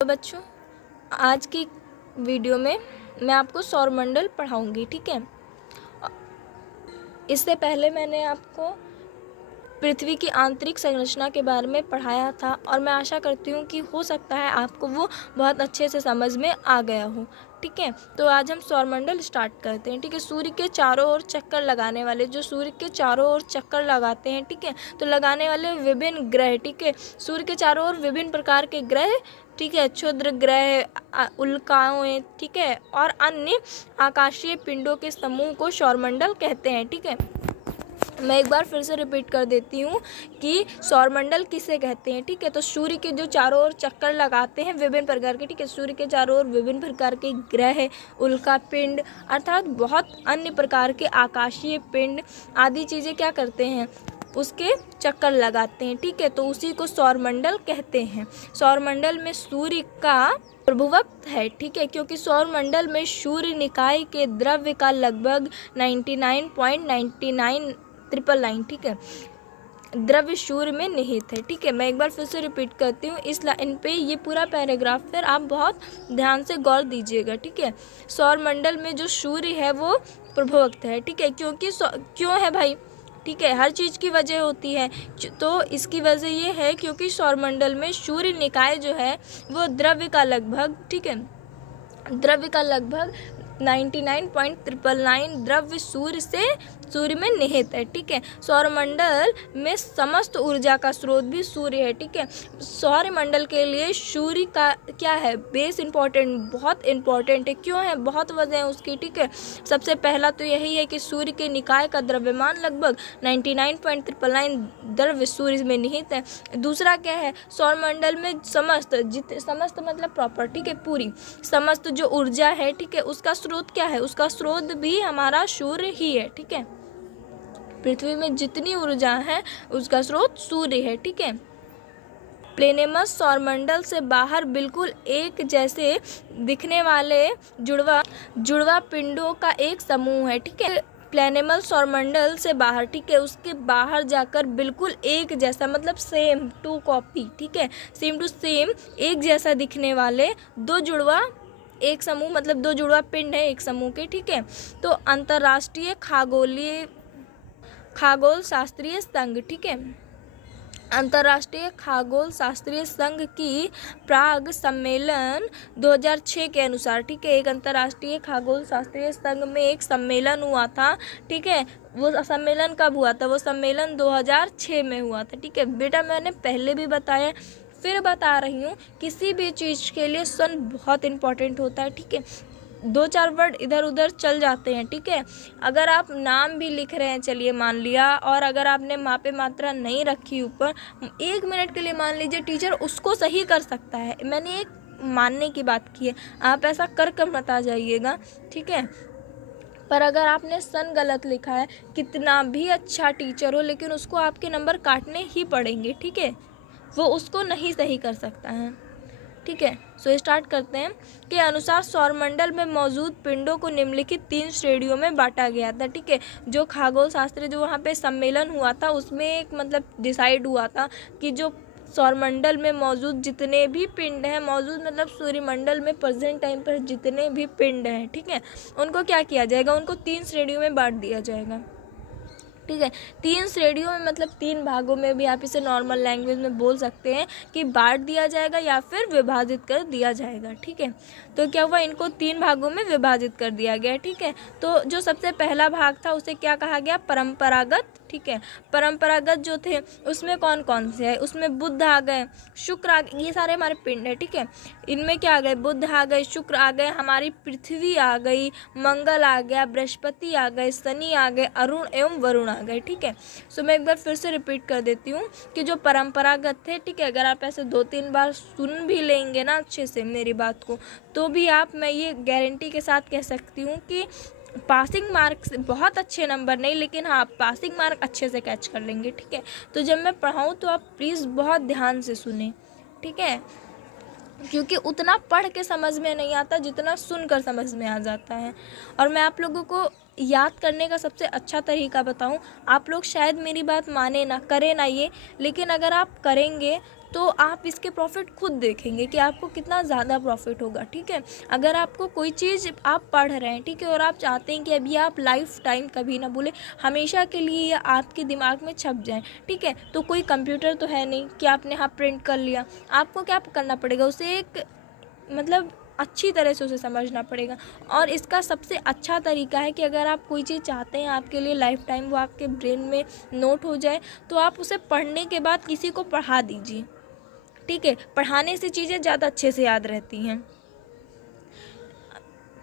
तो बच्चों, आज की वीडियो में मैं आपको सौरमंडल पढ़ाऊंगी, ठीक है। इससे पहले मैंने आपको पृथ्वी की आंतरिक संरचना के बारे में पढ़ाया था और मैं आशा करती हूँ कि हो सकता है आपको वो बहुत अच्छे से समझ में आ गया हो, ठीक है। तो आज हम सौरमंडल स्टार्ट करते हैं, ठीक है। सूर्य के चारों ओर चक्कर लगाने वाले, जो सूर्य के चारों ओर चक्कर लगाते हैं, ठीक है, तो लगाने वाले विभिन्न ग्रह, ठीक है। सूर्य के चारों ओर विभिन्न प्रकार के ग्रह, ठीक है, क्षुद्र ग्रह, उल्काएं, ठीक है, और अन्य आकाशीय पिंडों के समूह को सौरमंडल कहते हैं, ठीक है। मैं एक बार फिर से रिपीट कर देती हूँ कि सौरमंडल किसे कहते हैं, ठीक है। तो सूर्य के जो चारों ओर चक्कर लगाते हैं विभिन्न प्रकार के, ठीक है, सूर्य के चारों ओर विभिन्न प्रकार के ग्रह, उल्का पिंड अर्थात बहुत अन्य प्रकार के आकाशीय पिंड आदि चीज़ें क्या करते हैं, उसके चक्कर लगाते हैं, ठीक है। तो उसी को सौरमंडल कहते हैं। सौरमंडल में सूर्य का प्रभुत्व है, ठीक है, क्योंकि सौरमंडल में सूर्य निकाय के द्रव्य का लगभग 99.9999, ठीक है, द्रव्य सूर्य में निहित है, ठीक है। मैं एक बार फिर से रिपीट करती हूँ इस लाइन पे, ये पूरा पैराग्राफ फिर आप बहुत ध्यान से गौर दीजिएगा, ठीक है। सौरमंडल में जो सूर्य है वो प्रभुत्व है, ठीक है, क्योंकि क्यों है भाई, ठीक है, हर चीज़ की वजह होती है। तो इसकी वजह ये है क्योंकि सौरमंडल में सूर्य निकाय जो है वो द्रव्य का लगभग, ठीक है, द्रव्य का लगभग 99.999 द्रव्य सूर्य में निहित है, ठीक है। सौरमंडल में समस्त ऊर्जा का स्रोत भी सूर्य है, ठीक है। सौरमंडल के लिए सूर्य का क्या है, बेस इंपॉर्टेंट, बहुत इंपॉर्टेंट है। क्यों है, बहुत वजह है उसकी, ठीक है। सबसे पहला तो यही है कि सूर्य के निकाय का द्रव्यमान लगभग 99.999 द्रव्य सूर्य में निहित है। दूसरा क्या है, सौरमंडल में समस्त मतलब प्रॉपर, ठीक है, पूरी समस्त जो ऊर्जा है, ठीक है, उसका स्रोत क्या है, उसका स्रोत भी हमारा सूर्य ही है, ठीक है। पृथ्वी में जितनी ऊर्जा है उसका स्रोत सूर्य है, ठीक है। प्लेनेमस सौरमंडल से बाहर बिल्कुल एक जैसे दिखने वाले जुड़वा पिंडों का एक समूह है, ठीक है। प्लेनेमस सौरमंडल से बाहर, ठीक है, उसके बाहर जाकर बिल्कुल एक जैसा मतलब सेम टू कॉपी, ठीक है, सेम टू सेम एक जैसा दिखने वाले दो जुड़वा एक समूह मतलब दो जुड़वा पिंड है एक समूह के, ठीक है। तो अंतर्राष्ट्रीय खगोल शास्त्रीय संघ, ठीक है, अंतर्राष्ट्रीय खगोल शास्त्रीय संघ की प्राग सम्मेलन 2006 के अनुसार, ठीक है, एक अंतर्राष्ट्रीय खगोल शास्त्रीय संघ में एक सम्मेलन हुआ था, ठीक है। वो सम्मेलन कब हुआ था, वो सम्मेलन 2006 में हुआ था, ठीक है। बेटा मैंने पहले भी बताया, फिर बता रही हूँ, किसी भी चीज़ के लिए सन बहुत इम्पोर्टेंट होता है, ठीक है। दो चार वर्ड इधर उधर चल जाते हैं, ठीक है। अगर आप नाम भी लिख रहे हैं, चलिए मान लिया, और अगर आपने मापे मात्रा नहीं रखी ऊपर, 1 मिनट के लिए मान लीजिए टीचर उसको सही कर सकता है, मैंने एक मानने की बात की है, आप ऐसा कर मत आ जाइएगा, ठीक है। पर अगर आपने सन गलत लिखा है, कितना भी अच्छा टीचर हो, लेकिन उसको आपके नंबर काटने ही पड़ेंगे, ठीक है, वो उसको नहीं सही कर सकता है, ठीक है। सो स्टार्ट करते हैं। के अनुसार सौरमंडल में मौजूद पिंडों को निम्नलिखित 3 श्रेणियों में बांटा गया था, ठीक है। जो खगोल शास्त्री जो वहाँ पे सम्मेलन हुआ था उसमें एक मतलब डिसाइड हुआ था कि जो सौरमंडल में मौजूद जितने भी पिंड हैं, मौजूद मतलब सूर्यमंडल में प्रेजेंट टाइम पर जितने भी पिंड हैं, ठीक है, उनको क्या किया जाएगा, उनको 3 श्रेणियों में बांट दिया जाएगा, ठीक है। 3 श्रेणियों में मतलब 3 भागों में भी आप इसे नॉर्मल लैंग्वेज में बोल सकते हैं कि बांट दिया जाएगा या फिर विभाजित कर दिया जाएगा, ठीक है। तो क्या हुआ, इनको 3 भागों में विभाजित कर दिया गया, ठीक है। तो जो सबसे पहला भाग था उसे क्या कहा गया, परंपरागत, ठीक है। परंपरागत जो थे उसमें कौन कौन से है, उसमें बुध आ गए, शुक्र आ गए, ये सारे हमारे पिंड है, ठीक है। इनमें क्या आ गए, बुध आ गए, शुक्र आ गए, हमारी पृथ्वी आ गई, मंगल आ गया, बृहस्पति आ गए, शनि आ गए, अरुण एवं वरुण आ गए, ठीक है। सो मैं एक बार फिर से रिपीट कर देती हूँ कि जो परंपरागत थे, ठीक है, अगर आप ऐसे 2-3 बार सुन भी लेंगे ना अच्छे से मेरी बात को, तो भी आप, मैं ये गारंटी के साथ कह सकती हूँ कि पासिंग मार्क्स बहुत अच्छे नंबर नहीं, लेकिन हाँ पासिंग मार्क अच्छे से कैच कर लेंगे, ठीक है। तो जब मैं पढ़ाऊँ तो आप प्लीज़ बहुत ध्यान से सुने, ठीक है, क्योंकि उतना पढ़ के समझ में नहीं आता जितना सुनकर समझ में आ जाता है। और मैं आप लोगों को याद करने का सबसे अच्छा तरीका बताऊं, आप लोग शायद मेरी बात माने ना, करें ना ये, लेकिन अगर आप करेंगे तो आप इसके प्रॉफिट खुद देखेंगे कि आपको कितना ज़्यादा प्रॉफिट होगा। ठीक है, अगर आपको कोई चीज़ आप पढ़ रहे हैं, ठीक है, और आप चाहते हैं कि अभी आप लाइफ टाइम कभी ना भूलें, हमेशा के लिए ये आपके दिमाग में छप जाए, ठीक है, तो कोई कंप्यूटर तो है नहीं कि आपने हाँ प्रिंट कर लिया। आपको क्या करना पड़ेगा, उसे एक मतलब अच्छी तरह से उसे समझना पड़ेगा। और इसका सबसे अच्छा तरीका है कि अगर आप कोई चीज़ चाहते हैं आपके लिए लाइफ टाइम वो आपके ब्रेन में नोट हो जाए, तो आप उसे पढ़ने के बाद किसी को पढ़ा दीजिए। ठीक है, पढ़ाने से चीज़ें ज़्यादा अच्छे से याद रहती हैं।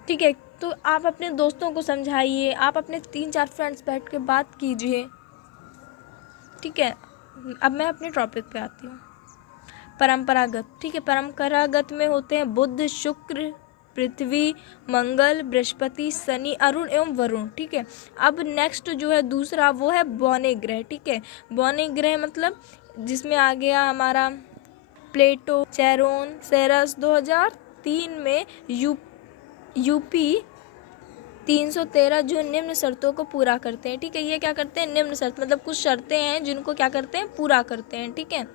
ठीक है, तो आप अपने दोस्तों को समझाइए, आप अपने 3-4 फ्रेंड्स बैठ के बात कीजिए। ठीक है, अब मैं अपने टॉपिक पे आती हूँ। परंपरागत, ठीक है, परंपरागत में होते हैं बुध, शुक्र, पृथ्वी, मंगल, बृहस्पति, शनि, अरुण एवं वरुण। ठीक है, अब नेक्स्ट जो है दूसरा वो है बौने ग्रह। ठीक है, बौने ग्रह मतलब जिसमें आ गया हमारा प्लेटो, चेरोन, सेरस। 2003 में यूपी 313 जो निम्न शर्तों को पूरा करते हैं। ठीक है, ये क्या करते हैं, निम्न शर्त मतलब कुछ शर्तें हैं जिनको क्या करते हैं, पूरा करते हैं। ठीक है,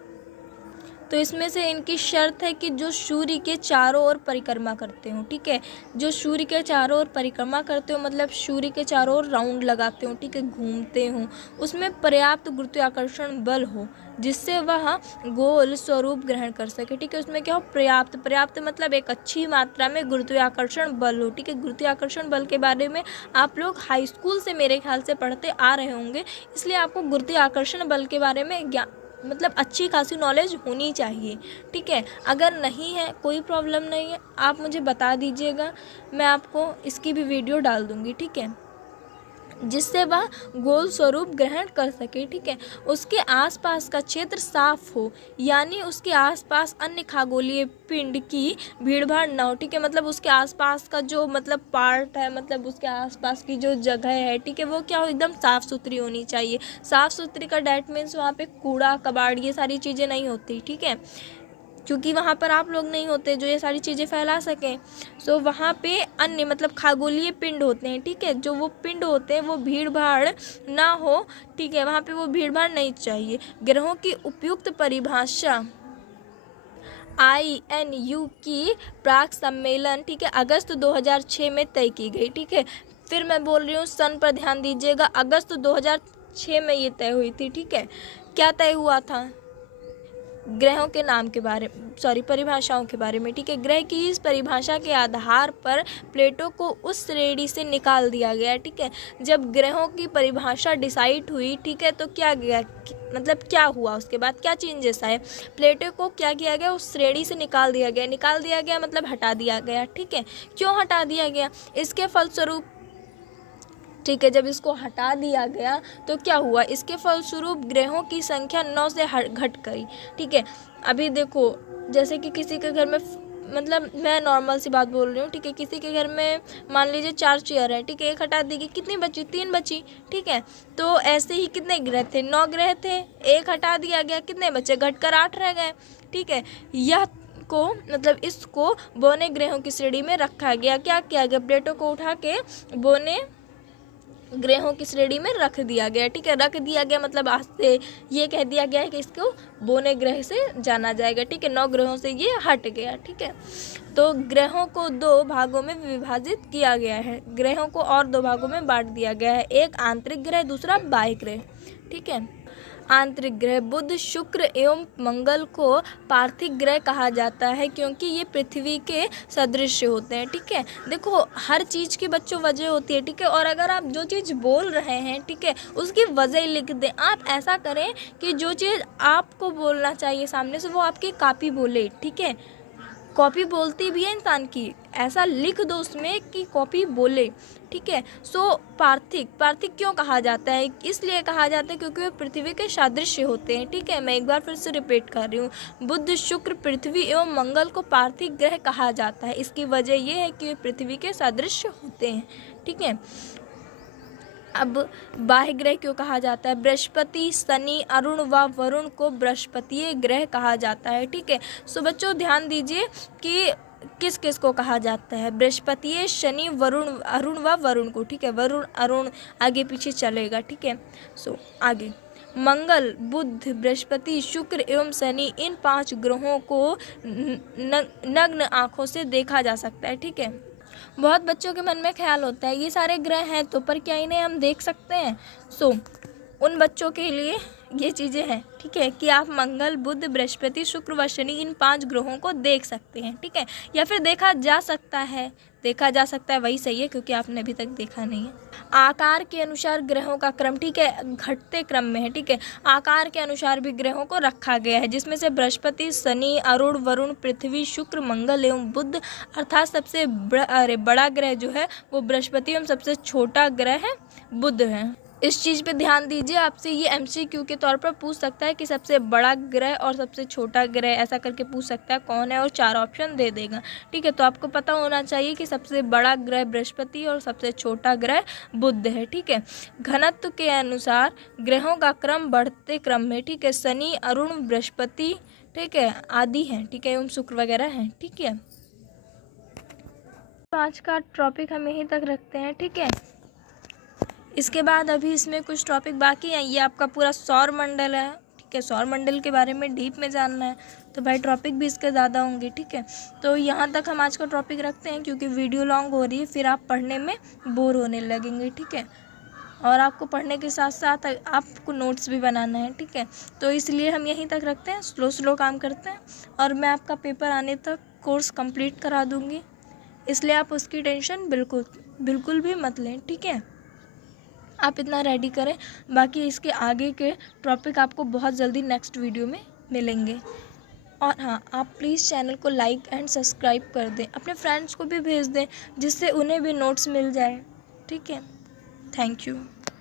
तो इसमें से इनकी शर्त है कि जो सूर्य के चारों ओर परिक्रमा करते हो। ठीक है, जो सूर्य के चारों ओर परिक्रमा करते हो मतलब सूर्य के चारों ओर राउंड लगाते हो, ठीक है, घूमते हो, उसमें पर्याप्त गुरुत्वाकर्षण बल हो जिससे वह गोल स्वरूप ग्रहण कर सके। ठीक है, उसमें क्या हो, पर्याप्त मतलब एक अच्छी मात्रा में गुरुत्वाकर्षण बल हो। ठीक है, गुरुत्वाकर्षण बल के बारे में आप लोग हाई स्कूल से मेरे ख्याल से पढ़ते आ रहे होंगे, इसलिए आपको गुरुत्वाकर्षण बल के बारे में मतलब अच्छी खासी नॉलेज होनी चाहिए। ठीक है, अगर नहीं है कोई प्रॉब्लम नहीं है, आप मुझे बता दीजिएगा, मैं आपको इसकी भी वीडियो डाल दूँगी। ठीक है, जिससे वह गोल स्वरूप ग्रहण कर सके। ठीक है, उसके आसपास का क्षेत्र साफ हो, यानी उसके आसपास अन्य खगोलीय पिंड की भीड़भाड़ ना हो। ठीक है, मतलब उसके आसपास का जो मतलब पार्ट है, मतलब उसके आसपास की जो जगह है, ठीक है, वो क्या हो, एकदम साफ़ सुथरी होनी चाहिए। साफ़ सुथरी का डैट मीन्स वहाँ पे कूड़ा कबाड़ ये सारी चीज़ें नहीं होती। ठीक है, क्योंकि वहाँ पर आप लोग नहीं होते जो ये सारी चीज़ें फैला सकें। सो वहाँ पे अन्य मतलब खगोलीय पिंड होते हैं। ठीक है, जो वो पिंड होते हैं वो भीड़ भाड़ ना हो। ठीक है, वहाँ पे वो भीड़ भाड़ नहीं चाहिए। ग्रहों की उपयुक्त परिभाषा INU की प्राक सम्मेलन, ठीक है, अगस्त 2006 में तय की गई। ठीक है, फिर मैं बोल रही हूँ सन पर ध्यान दीजिएगा, अगस्त 2006 में ये तय हुई थी। ठीक है, क्या तय हुआ था, ग्रहों के नाम के बारे परिभाषाओं के बारे में। ठीक है, ग्रह की इस परिभाषा के आधार पर प्लेटो को उस श्रेणी से निकाल दिया गया। ठीक है, जब ग्रहों की परिभाषा डिसाइड हुई, ठीक है, तो क्या गया मतलब क्या हुआ, उसके बाद क्या चेंजेस आए, प्लेटो को क्या किया गया, उस श्रेणी से निकाल दिया गया मतलब हटा दिया गया। ठीक है, क्यों हटा दिया गया, इसके फलस्वरूप, ठीक है, जब इसको हटा दिया गया तो क्या हुआ, इसके फलस्वरूप ग्रहों की संख्या 9 से घट गई। ठीक है, अभी देखो जैसे कि किसी के घर में मतलब मैं नॉर्मल सी बात बोल रही हूँ। ठीक है, किसी के घर में मान लीजिए 4 चेयर है। ठीक है, एक हटा दी गई, कितनी बची, 3 बची। ठीक है, तो ऐसे ही कितने ग्रह थे, 9 ग्रह थे, एक हटा दिया गया, कितने बचे, घटकर 8 रह गए। ठीक है, यह को मतलब इसको बौने ग्रहों की श्रेणी में रखा गया। क्या किया गया, प्लेटो को उठा के बौने ग्रहों की श्रेणी में रख दिया गया। ठीक है, रख दिया गया मतलब आज से ये कह दिया गया है कि इसको बौने ग्रह से जाना जाएगा। ठीक है, 9 ग्रहों से ये हट गया। ठीक है, तो ग्रहों को 2 भागों में विभाजित किया गया है, ग्रहों को और 2 भागों में बांट दिया गया है, एक आंतरिक ग्रह, दूसरा बाह्य ग्रह। ठीक है, आंतरिक ग्रह बुध, शुक्र एवं मंगल को पार्थिव ग्रह कहा जाता है क्योंकि ये पृथ्वी के सदृश होते हैं। ठीक है, देखो हर चीज़ की बच्चों वजह होती है। ठीक है, और अगर आप जो चीज़ बोल रहे हैं, ठीक है, उसकी वजह लिख दें। आप ऐसा करें कि जो चीज़ आपको बोलना चाहिए सामने से वो आपकी कॉपी बोले। ठीक है, कॉपी बोलती भी है इंसान की, ऐसा लिख दो उसमें कि कॉपी बोले। ठीक है, सो पार्थिव क्यों कहा जाता है, इसलिए कहा जाता है क्योंकि वे पृथ्वी के सादृश्य होते हैं। ठीक है, मैं एक बार फिर से रिपीट कर रही हूँ, बुध, शुक्र, पृथ्वी एवं मंगल को पार्थिव ग्रह कहा जाता है। इसकी वजह यह है कि वे पृथ्वी के सादृश्य होते हैं। ठीक है, अब बाह्य ग्रह क्यों कहा जाता है, बृहस्पति, शनि, अरुण व वरुण को बृहस्पतीय ग्रह कहा जाता है। ठीक है, सो बच्चों ध्यान दीजिए कि किस किस को कहा जाता है? बृहस्पति, शनि, वरुण, अरुण व वरुण को, ठीक है, वरुण अरुण आगे पीछे चलेगा, ठीक है। आगे मंगल, बुध, बृहस्पति, शुक्र एवं शनि, इन 5 ग्रहों को नग्न आंखों से देखा जा सकता है, ठीक है। बहुत बच्चों के मन में ख्याल होता है ये सारे ग्रह हैं तो पर क्या इन्हें हम देख सकते हैं? उन बच्चों के लिए ये चीज़ें हैं, ठीक है, कि आप मंगल, बुध, बृहस्पति, शुक्र व शनि इन 5 ग्रहों को देख सकते हैं, ठीक है, या फिर देखा जा सकता है वही सही है क्योंकि आपने अभी तक देखा नहीं है। आकार के अनुसार ग्रहों का क्रम, ठीक है, घटते क्रम में है, ठीक है। आकार के अनुसार भी ग्रहों को रखा गया है जिसमें से बृहस्पति, शनि, अरुण, वरुण, पृथ्वी, शुक्र, मंगल एवं बुध, अर्थात सबसे बड़ा ग्रह जो है वो बृहस्पति एवं सबसे छोटा ग्रह है बुध है। इस चीज़ पे ध्यान दीजिए, आपसे ये MCQ के तौर पर पूछ सकता है कि सबसे बड़ा ग्रह और सबसे छोटा ग्रह, ऐसा करके पूछ सकता है कौन है और 4 ऑप्शन दे देगा, ठीक है। तो आपको पता होना चाहिए कि सबसे बड़ा ग्रह बृहस्पति और सबसे छोटा ग्रह बुध है, ठीक है। घनत्व के अनुसार ग्रहों का क्रम बढ़ते क्रम में, ठीक है, शनि, अरुण, बृहस्पति, ठीक है, आदि हैं, ठीक है, एवं शुक्र वगैरह हैं, ठीक है। आज का टॉपिक हम यहीं तक रखते हैं, ठीक है। इसके बाद अभी इसमें कुछ टॉपिक बाकी हैं। ये आपका पूरा सौर मंडल है, ठीक है, सौर मंडल के बारे में डीप में जानना है तो भाई टॉपिक भी इसके ज़्यादा होंगे, ठीक है। तो यहाँ तक हम आज का टॉपिक रखते हैं क्योंकि वीडियो लॉन्ग हो रही है, फिर आप पढ़ने में बोर होने लगेंगे, ठीक है, और आपको पढ़ने के साथ साथ आपको नोट्स भी बनाना है, ठीक है। तो इसलिए हम यहीं तक रखते हैं, स्लो काम करते हैं और मैं आपका पेपर आने तक कोर्स कंप्लीट करा दूँगी, इसलिए आप उसकी टेंशन बिल्कुल भी मत लें, ठीक है। आप इतना रेडी करें, बाकी इसके आगे के टॉपिक आपको बहुत जल्दी नेक्स्ट वीडियो में मिलेंगे। और हाँ, आप प्लीज़ चैनल को लाइक एंड सब्सक्राइब कर दें, अपने फ्रेंड्स को भी भेज दें जिससे उन्हें भी नोट्स मिल जाए, ठीक है। Thank you.